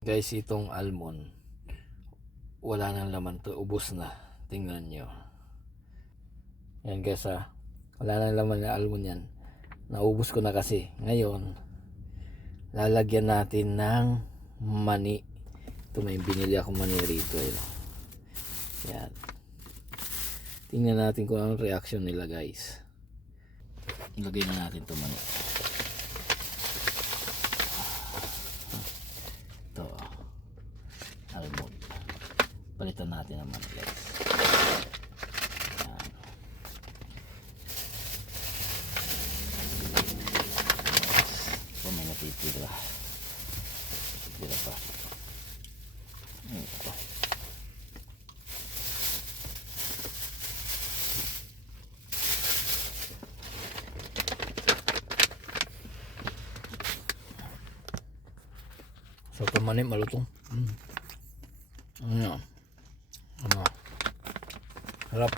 Guys, itong almond wala nang laman to, ubos na. Tingnan nyo yan guys, wala nang laman na almond yan, naubos ko na kasi. Ngayon lalagyan natin ng mani. Ito, may binili akong mani rito, yan. Tingnan natin kung anong reaction nila guys. Ilagay na natin ito mani. Ito almond, palitan natin ang mani guys. Yan. Ito, may natitira pa. Ito. So pamanim malutong. Ano? Harap.